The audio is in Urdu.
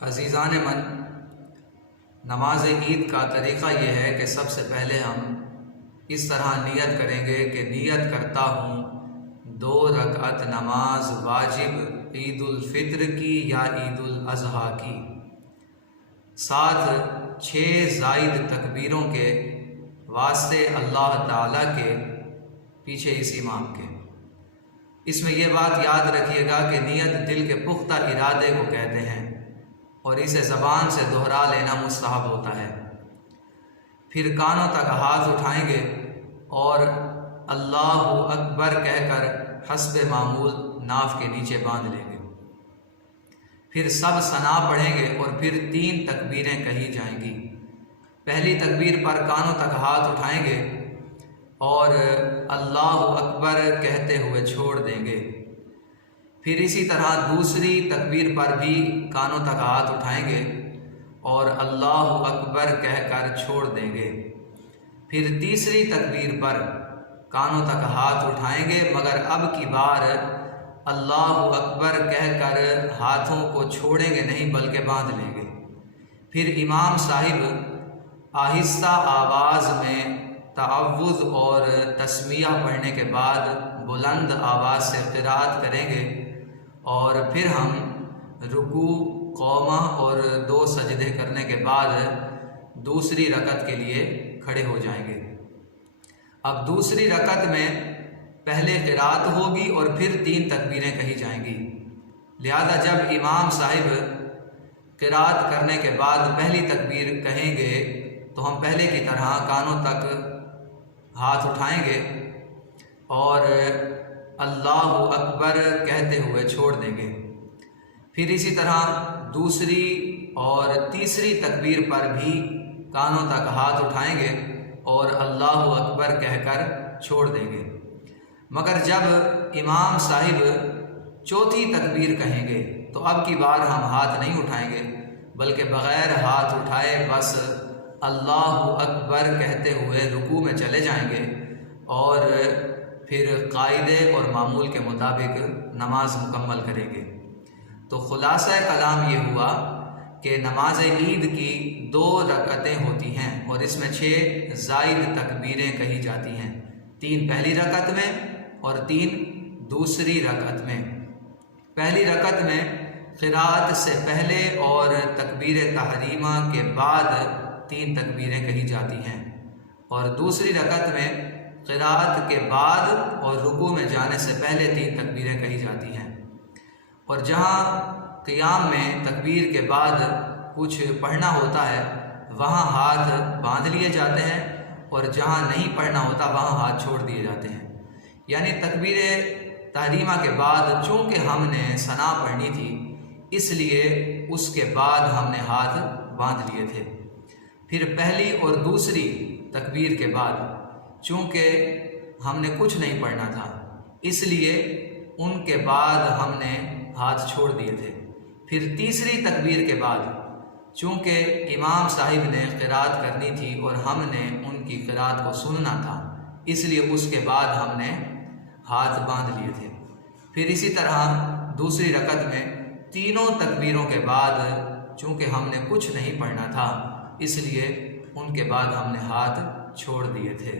عزیزان من، نماز عید کا طریقہ یہ ہے کہ سب سے پہلے ہم اس طرح نیت کریں گے کہ نیت کرتا ہوں 2 رکعت نماز واجب عید الفطر کی یا عید الاضحیٰ کی، ساتھ 6 زائد تکبیروں کے واسطے اللہ تعالیٰ کے پیچھے اس امام کے۔ اس میں یہ بات یاد رکھیے گا کہ نیت دل کے پختہ ارادے کو کہتے ہیں اور اسے زبان سے دہرا لینا مستحب ہوتا ہے۔ پھر کانوں تک ہاتھ اٹھائیں گے اور اللہ اکبر کہہ کر حسب معمول ناف کے نیچے باندھ لیں گے۔ پھر سب ثنا پڑھیں گے اور پھر 3 تکبیریں کہی جائیں گی۔ پہلی تکبیر پر کانوں تک ہاتھ اٹھائیں گے اور اللہ اکبر کہتے ہوئے چھوڑ دیں گے۔ پھر اسی طرح دوسری تکبیر پر بھی کانوں تک ہاتھ اٹھائیں گے اور اللہ اکبر کہہ کر چھوڑ دیں گے۔ پھر تیسری تکبیر پر کانوں تک ہاتھ اٹھائیں گے، مگر اب کی بار اللہ اکبر کہہ کر ہاتھوں کو چھوڑیں گے نہیں بلکہ باندھ لیں گے۔ پھر امام صاحب آہستہ آواز میں تعوذ اور تسمیہ پڑھنے کے بعد بلند آواز سے قرات کریں گے اور پھر ہم رکوع، قومہ اور 2 سجدے کرنے کے بعد دوسری رکعت کے لیے کھڑے ہو جائیں گے۔ اب دوسری رکعت میں پہلے قرات ہوگی اور پھر 3 تکبیریں کہی جائیں گی، لہذا جب امام صاحب قرات کرنے کے بعد پہلی تکبیر کہیں گے تو ہم پہلے کی طرح کانوں تک ہاتھ اٹھائیں گے اور اللہ اکبر کہتے ہوئے چھوڑ دیں گے۔ پھر اسی طرح دوسری اور تیسری تکبیر پر بھی کانوں تک ہاتھ اٹھائیں گے اور اللہ اکبر کہہ کر چھوڑ دیں گے، مگر جب امام صاحب چوتھی تکبیر کہیں گے تو اب کی بار ہم ہاتھ نہیں اٹھائیں گے بلکہ بغیر ہاتھ اٹھائے بس اللہ اکبر کہتے ہوئے رکوع میں چلے جائیں گے اور پھر قاعدے اور معمول کے مطابق نماز مکمل کریں گے۔ تو خلاصہ کلام یہ ہوا کہ نماز عید کی 2 رکعتیں ہوتی ہیں اور اس میں 6 زائد تکبیریں کہی جاتی ہیں، 3 پہلی رکعت میں اور 3 دوسری رکعت میں۔ پہلی رکعت میں قرات سے پہلے اور تکبیر تحریمہ کے بعد 3 تکبیریں کہی جاتی ہیں، اور دوسری رکعت میں قرات کے بعد اور رکوع میں جانے سے پہلے 3 تکبیریں کہی جاتی ہیں۔ اور جہاں قیام میں تکبیر کے بعد کچھ پڑھنا ہوتا ہے وہاں ہاتھ باندھ لیے جاتے ہیں اور جہاں نہیں پڑھنا ہوتا وہاں ہاتھ چھوڑ دیے جاتے ہیں، یعنی تکبیر تحریمہ کے بعد چونکہ ہم نے ثنا پڑھنی تھی اس لیے اس کے بعد ہم نے ہاتھ باندھ لیے تھے۔ پھر پہلی اور دوسری تکبیر کے بعد چونکہ ہم نے کچھ نہیں پڑھنا تھا اس لیے ان کے بعد ہم نے ہاتھ چھوڑ دیے تھے۔ پھر تیسری تکبیر کے بعد چونکہ امام صاحب نے قرات کرنی تھی اور ہم نے ان کی قرات کو سننا تھا اس لیے اس کے بعد ہم نے ہاتھ باندھ لیے تھے۔ پھر اسی طرح دوسری رکعت میں تینوں تکبیروں کے بعد چونکہ ہم نے کچھ نہیں پڑھنا تھا اس لیے ان کے بعد ہم نے ہاتھ چھوڑ دیے تھے۔